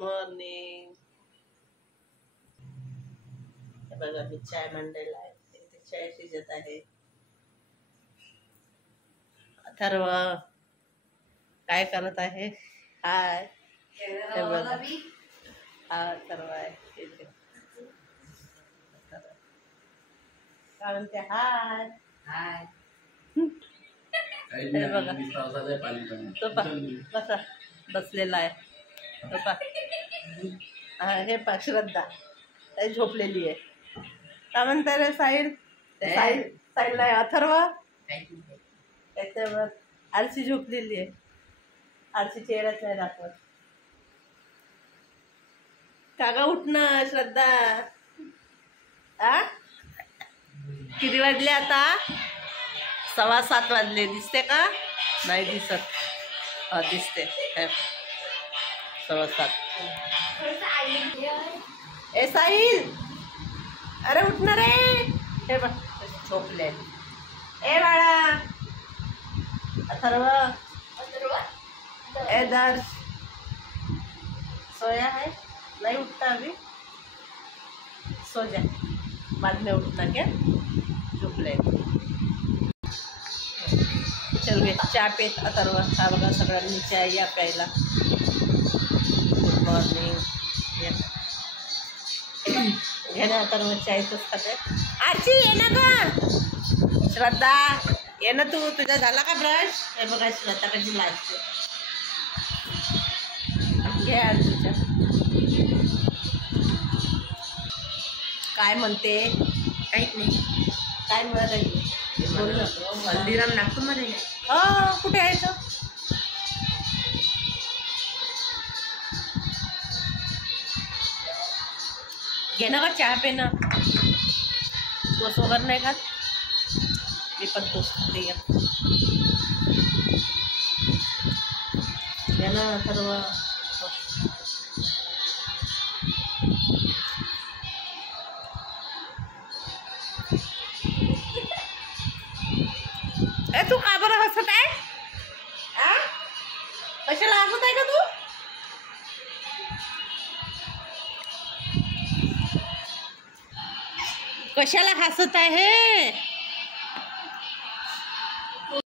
Morning. बघा मी चाय मांडलेला आहे, इथे चाय शिजत आहे. अथर्व काय करत आहे? हाय, हे बघा हा अथर्व आहे इथे. काय म्हणते? हाय हाय. हे बघा तो कसा बसलेला आहे. तो हे पा श्रद्धा झोपलेली आहे. काय म्हणते रे साहिल? साहिल नाही, अथर्व त्याच्यावर आरसी झोपलेली आहे. आरसी चेहराच नाही दाखवत. काका उठणं श्रद्धा. आ किती वाजले आता? 7:15 वाजले. दिसते का? नाही दिसत. दिसते 7:15. ए साहिल, अरे उठणं रे. हे बघ झोपले. ए बाळा अथर्व, ए दर्श सोया है? नहीं उठता अभी, सो जा, बाद में उठना. क्या झोप ले. चल गे चहा पे अथर्व. हा बघा सगळ्यांनी चाय या प्यायला. Good morning. घे ना अथर्व चाय तोच खाते. आरची ये ना ग. श्रद्धा ये ना तू. तुझा झाला का ब्रश? हे बघा श्रद्धा कशी लागते. घे आरचीच्या. काय म्हणते? काहीच नाही. काय म्हणत आहे? बोल ना. हल्दीराम नागपूरमध्ये. हो कुठे आहे तो? घे ना ग चहा पे ना. तोच वगैरे नाही खात. मी पण तोच खाते. घे ना सर्व. ए तू का बरं हसत आहे? कशाला हसत आहे का तू? कशाला हसत आहे?